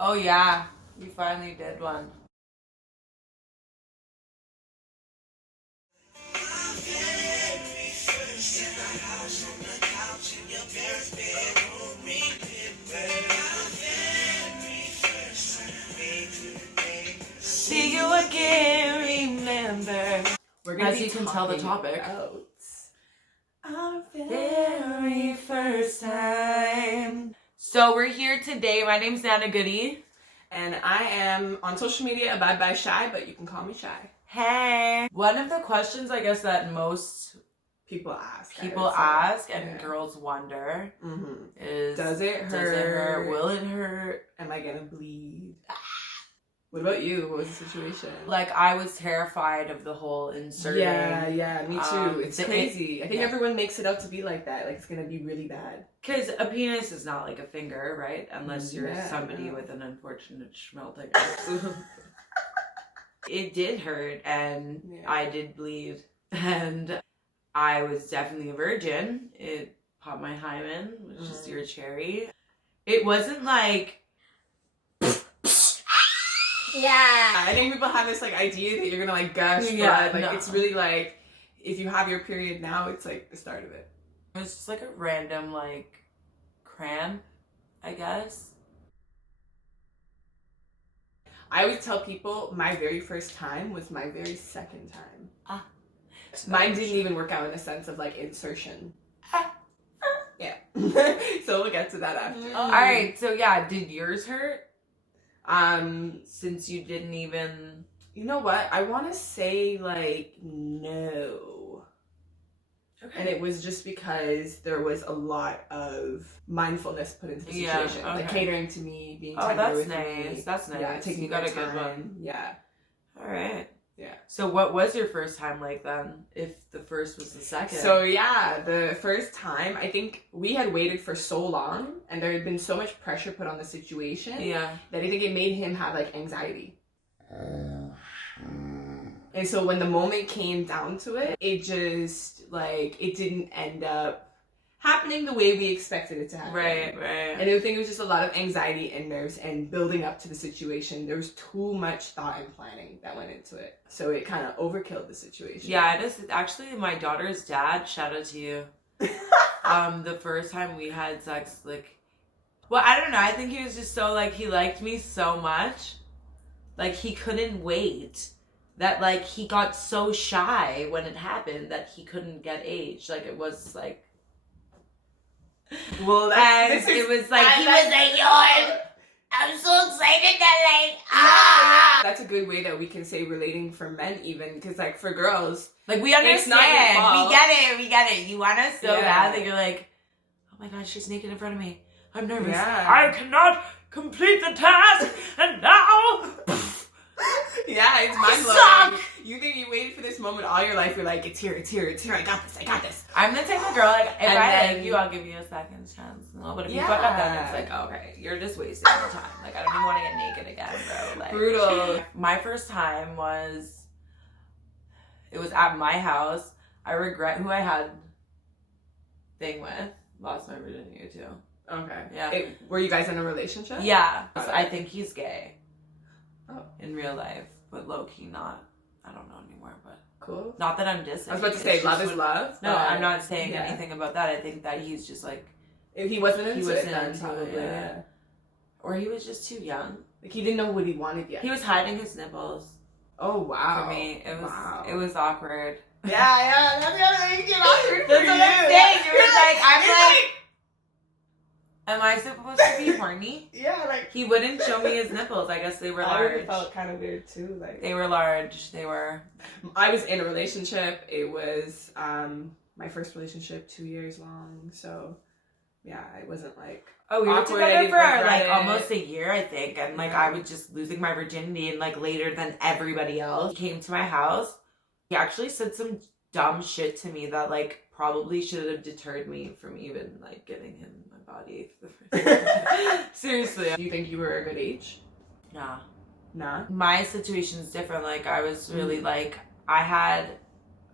Oh yeah, we finally did one. See you again, remember. As you can tell, the topic. Our Very first time. So we're here today. My name's Nana Goody. And I am on social media Abide by Shy, but you can call me Shy. Hey. One of the questions I guess that most people ask and girls wonder is, does it hurt? Will it hurt? Am I gonna bleed? What about you? What was the situation? Like, I was terrified of the whole inserting. Yeah, me too. It's crazy. I think everyone makes it out to be like that. Like, it's gonna be really bad. Because a penis is not like a finger, right? Unless you're somebody with an unfortunate schmelting. It did hurt, and I did bleed. And I was definitely a virgin. It popped my hymen, which is your cherry. It wasn't like... Yeah. I think people have this like idea that you're gonna like gush blood. Like it's really like if you have your period now, it's like the start of it. It was just like a random like cramp, I guess. I always tell people my very first time was my very second time. Mine didn't even work out in the sense of like insertion. Yeah. So we'll get to that after. Alright, so yeah, did yours hurt? Since you didn't even... You know what? I want to say, like, no. Okay. And it was just because there was a lot of mindfulness put into the situation. Yeah, okay. Like, catering to me, being tender with me. That's nice. Yeah, taking you got a time. Good one. Yeah. Alright. Yeah. So what was your first time like then, if the first was the second? So yeah, the first time, I think we had waited for so long and there had been so much pressure put on the situation that I think it made him have like anxiety. And so when the moment came down to it, it just like, it didn't end up happening the way we expected it to happen. Right. And I think it was just a lot of anxiety and nerves and building up to the situation. There was too much thought and planning that went into it. So it kind of overkilled the situation. Yeah, it is. Actually, my daughter's dad, shout out to you. The first time we had sex, like, well, I don't know. I think he was just so, like, he liked me so much. Like, he couldn't wait. That, like, he got so shy when it happened that he couldn't get aged. Like, it was, like... Well, it was like, he was like, yo, I'm so excited that, like, That's a good way that we can say relating for men even, because, like, for girls... Like, we understand. It's not your fault. We get it. You want us so bad that you're like, oh my God, she's naked in front of me. I'm nervous. Yeah. I cannot complete the task, and now... Yeah, it's mind-blowing. You think you waited for this moment all your life. You're like, it's here. I got this. I'm the type of girl, like, if I like you, I'll give you a second chance. No, but if you fuck up, then it's like, okay, you're just wasting your time. Like, I don't even want to get naked again, bro. Like, brutal. My first time was at my house. I regret who I had thing with. Lost my virginity too. Okay. Yeah. Were you guys in a relationship? Yeah. I think he's gay. Oh. In real life, but low key not. I don't know anymore, but cool. Not that I'm dissing. I was about to say love is love. No, I'm not saying anything about that. I think that he's just like if he wasn't into it then probably. Yeah. Or he was just too young. Like he didn't know what he wanted yet. He was hiding his nipples. Oh wow. For me, it was awkward. Yeah, that's gonna make it awkward for That's you. what I'm saying. You're like, I'm like, am I supposed to be horny? Yeah, like... He wouldn't show me his nipples. I guess they were large. I felt kind of weird, too. Like they were large. They were... I was in a relationship. It was my first relationship, 2 years long. So, yeah, it wasn't like... Oh, we were together for, like, almost a year, I think. And, like, I was just losing my virginity. And, like, later than everybody else, he came to my house. He actually said some dumb shit to me that, like, probably should have deterred me from even, like, giving him my body for the first time. Seriously. Do you think you were a good age? Nah. Nah? My situation's different. Like, I was really, like, I had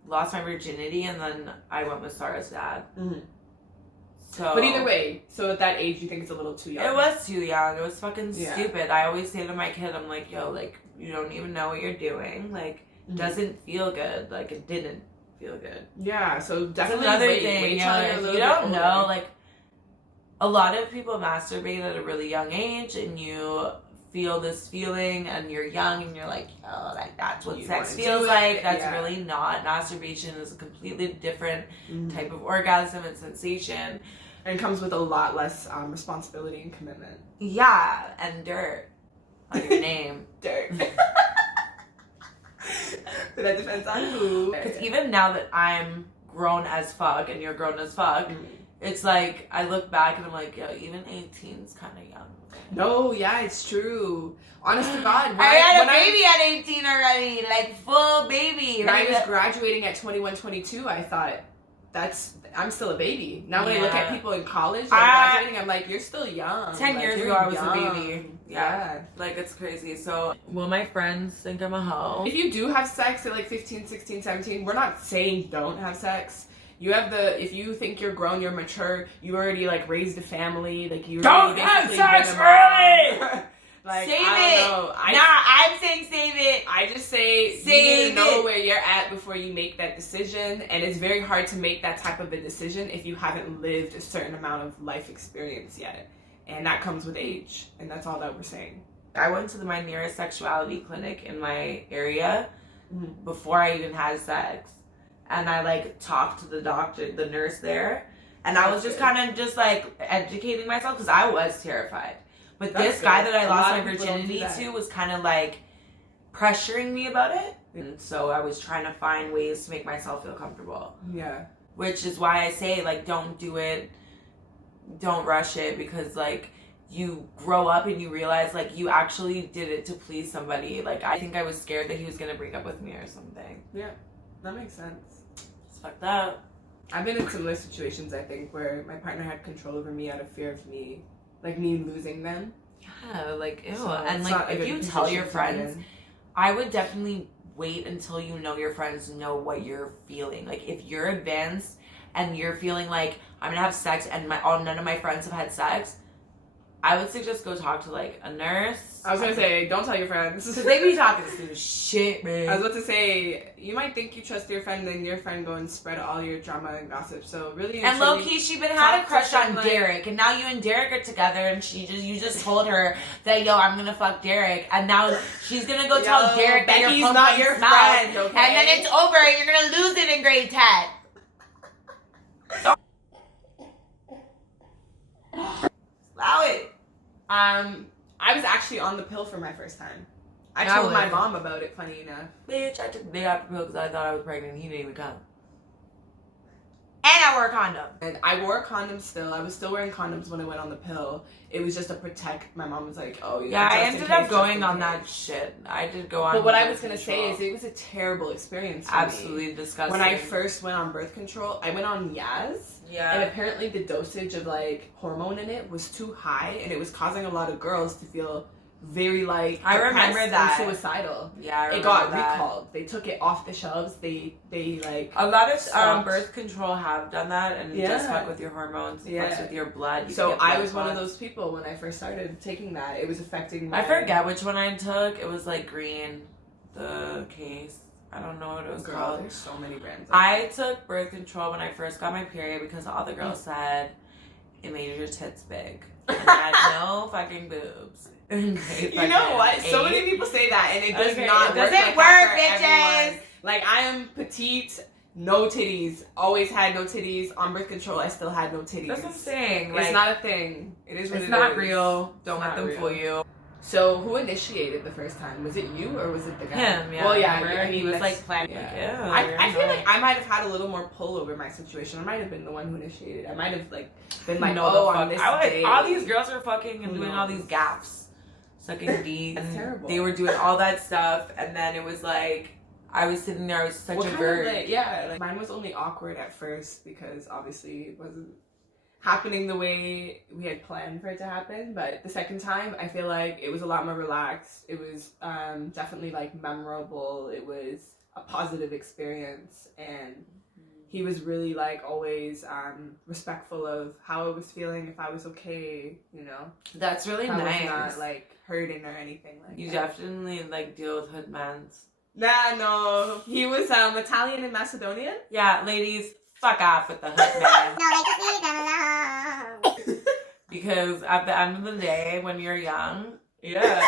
lost my virginity, and then I went with Sarah's dad. So, but either way, so at that age, you think it's a little too young. It was too young. It was fucking Yeah. stupid. I always say to my kid, I'm like, yo, like, you don't even know what you're doing. Like, doesn't feel good. Like, it didn't feel good. Yeah, so definitely That's another wait thing. till you're a little you bit don't older. know, like, a lot of people masturbate at a really young age, and you feel this feeling, and you're young, and you're like, oh, like, that's what You sex wanna feels do it. like. That's Yeah. really not. Masturbation is a completely different type of orgasm and sensation. And it comes with a lot less responsibility and commitment. Yeah, and dirt on your name. Dirt. But that depends on who. Because even now that I'm grown as fuck and you're grown as fuck, it's like I look back and I'm like, yo, even 18's kind of young. No, yeah, it's true. Honest to God, I had a baby at 18 already, like full baby. When I was graduating at 21, 22, I thought, I'm still a baby. Now when I look at people in college graduating, I'm like, you're still young. 10 years ago, I was a baby. Yeah. Like, it's crazy. So, will my friends think I'm a hoe? If you do have sex at like 15, 16, 17, we're not saying don't have sex. If you think you're grown, you're mature, you already like raised a family, like you don't have sex early! Like, save I don't know. I'm saying save it. I just say you need to know where you're at before you make that decision, and it's very hard to make that type of a decision if you haven't lived a certain amount of life experience yet, and that comes with age, and that's all that we're saying. I went to my nearest sexuality clinic in my area before I even had sex, and I like talked to the nurse there, and I was just kind of just like educating myself because I was terrified. But this guy that I lost my virginity to was kind of like pressuring me about it. And so I was trying to find ways to make myself feel comfortable. Yeah. Which is why I say, like, don't do it. Don't rush it, because, like, you grow up and you realize, like, you actually did it to please somebody. Like, I think I was scared that he was going to break up with me or something. Yeah, that makes sense. It's fucked up. I've been in similar situations, I think, where my partner had control over me out of fear of me, like, me losing them. Yeah, like, ew. So and, like, if you tell your friends, I would definitely wait until you know your friends know what you're feeling. Like, if you're advanced and you're feeling like, I'm going to have sex and none of my friends have had sex, I would suggest go talk to, like, a nurse. I was going to say, don't tell your friends. Because they be talking some shit, man. I was about to say, you might think you trust your friend, and your friend go and spread all your drama and gossip. So really, and low key, she been had a crush on like, Derek, and now you and Derek are together, and you just told her that, yo, I'm gonna fuck Derek, and now she's gonna go tell Derek that Becky's you're not your friend, okay? and then it's over, and you're gonna lose it in grade 10. Allow it. I was actually on the pill for my first time. I told my mom about it, funny enough. Bitch, I took the day after pill because I thought I was pregnant and he didn't even come. And I wore a condom. And I wore a condom still. I was still wearing condoms when I went on the pill. It was just to protect. My mom was like, oh, yeah, I ended up going on that shit. I did go on. But what I was going to say is it was a terrible experience for Absolutely me. disgusting. When I first went on birth control, I went on Yaz. Yeah. And apparently the dosage of like hormone in it was too high, and it was causing a lot of girls to feel very like I remember that and suicidal. Yeah, I remember it got that. recalled. They took it off the shelves. They like a lot of birth control have done that, and it does fuck with your hormones. It fucks with your blood. So I was one of those people when I first started taking that. It was affecting my. I forget which one I took. It was like green, the case. I don't know what it was called. There's so many brands. I took birth control when I first got my period because all the girls said it made your tits big. And I had no fucking boobs. You know what? So many people say that, and it does not work. It doesn't work, bitches. Everyone. Like, I am petite, no titties. Always had no titties. On birth control, I still had no titties. That's what I'm saying. It's not a thing. It is what it is. It's not real. Don't let them fool you. So, who initiated the first time? Was it you or was it the guy? Him, yeah. Well, yeah. I mean, he was like planning. Yeah. I feel like I might have had a little more pull over my situation. I might have been the one who initiated. I might have like been like, on this day. All these girls were fucking and doing all these gaffs, sucking D. That's terrible. They were doing all that stuff, and then it was like I was sitting there. I was such a virgin. Like mine was only awkward at first because obviously it wasn't happening the way we had planned for it to happen. But the second time, I feel like it was a lot more relaxed. It was definitely like memorable. It was a positive experience, and He was really like always respectful of how I was feeling, if I was okay, you know. That's really I nice. was not like hurting or anything like You that. definitely like deal with hoodmans. Nah, no. He was Italian and Macedonian. Yeah, ladies, fuck off with the hoodman. No, like just leave them alone. Because at the end of the day, when you're young, Yeah.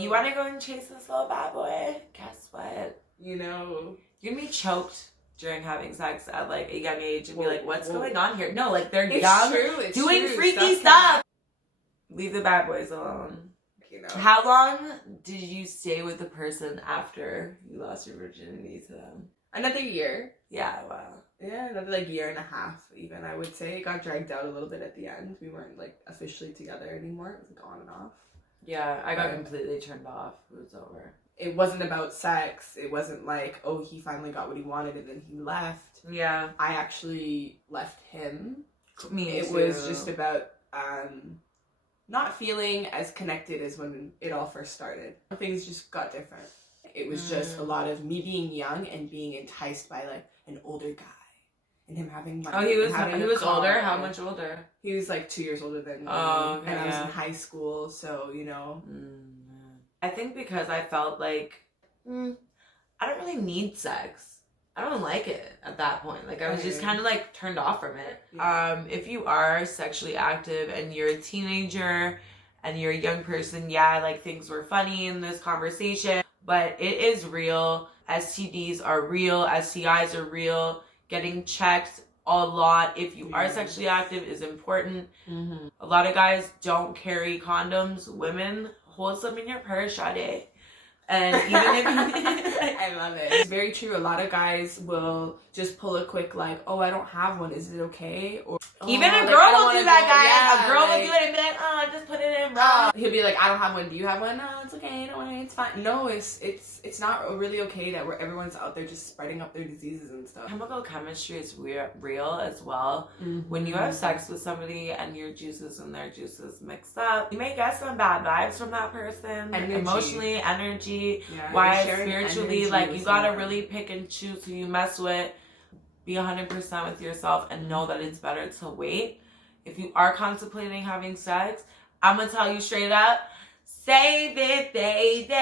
you want to go and chase this little bad boy. Guess what? You know. You're gonna be choked during having sex at like a young age and be Whoa, like, what's whoa. going on here? No, like they're It's young, true. It's doing true. freaky stuff. Leave the bad boys alone. You know. How long did you stay with the person after you lost your virginity to them? Another year. Yeah, wow. Yeah, another like year and a half even, I would say. It got dragged out a little bit at the end. We weren't like officially together anymore. It was like on and off. Yeah, I got Right. completely turned off. It was over. It wasn't about sex. It wasn't like, oh, he finally got what he wanted and then he left. Yeah. I actually left him. Me It too. was just about not feeling as connected as when it all first started. Things just got different. It was just a lot of me being young and being enticed by like an older guy and him having money. Oh, he was and having he a was car. older? How much older? He was like 2 years older than me. Oh, okay, and I was yeah. in high school, so you know. I think because I felt like I don't really need sex. I don't like it at that point. Like I was just kind of like turned off from it. Yeah. If you are sexually active and you're a teenager and you're a young person, yeah, like things were funny in this conversation, but it is real. STDs are real. STIs are real. Getting checked a lot if you are sexually active is important. Mm-hmm. A lot of guys don't carry condoms. Women, hold some in your purse, Sade. And even if I love it. It's very true. A lot of guys will just pull a quick like, oh, I don't have one. Is it okay? Or even oh, a like, girl I don't will wanna do that, go- guys. yeah, A girl like, will do it and be like, oh, just put it in, bro. he'll be like, I don't have one. Do you have one? No, it's okay. Don't worry. It's fine. No, it's not really okay that everyone's out there just spreading up their diseases and stuff. Chemical chemistry is real as well. Mm-hmm. When you have sex with somebody and your juices and their juices mixed up, you may get some bad vibes from that person. Energy. Emotionally, energy. Yeah, Why you're sharing spiritually, energy like with you gotta someone. really pick and choose who you mess with. Be 100% with yourself and know that it's better to wait. If you are contemplating having sex, I'm gonna tell you straight up, save it, baby.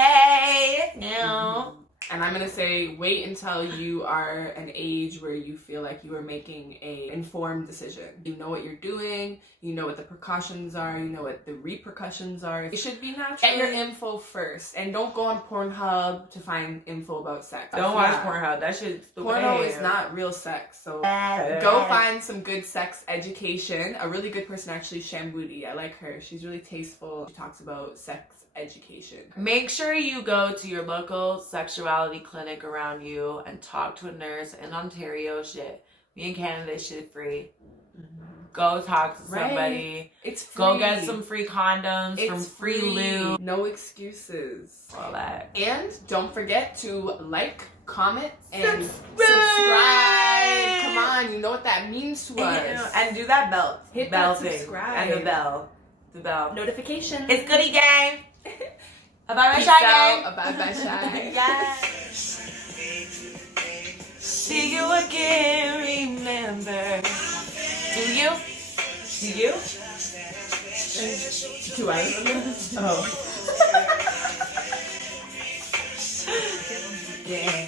Now. And I'm gonna say, wait until you are an age where you feel like you are making a informed decision. You know what you're doing. You know what the precautions are. You know what the repercussions are. It should be natural. Get your info first, and don't go on Pornhub to find info about sex. Don't watch Pornhub. That shit's stupid. Porno is not real sex, so go find some good sex education. A really good person, actually, Shamboody. I like her. She's really tasteful. She talks about sex education. Make sure you go to your local sexuality clinic around you and talk to a nurse in Ontario. Shit, me in Canada, shit free. Go talk to somebody. It's free. Go get some free condoms It's from Free Lube. No excuses. All that. And don't forget to like, comment, and Subscribe. Come on, you know what that means to us. And do that bell. Hit bell that thing. subscribe. And the bell. The bell. Notification. It's Goody Gang. About my Peace shy out. gang. Bye bye shy. Yes. See you again, remember. Do you? Do you? Do I remember? Oh. Yeah.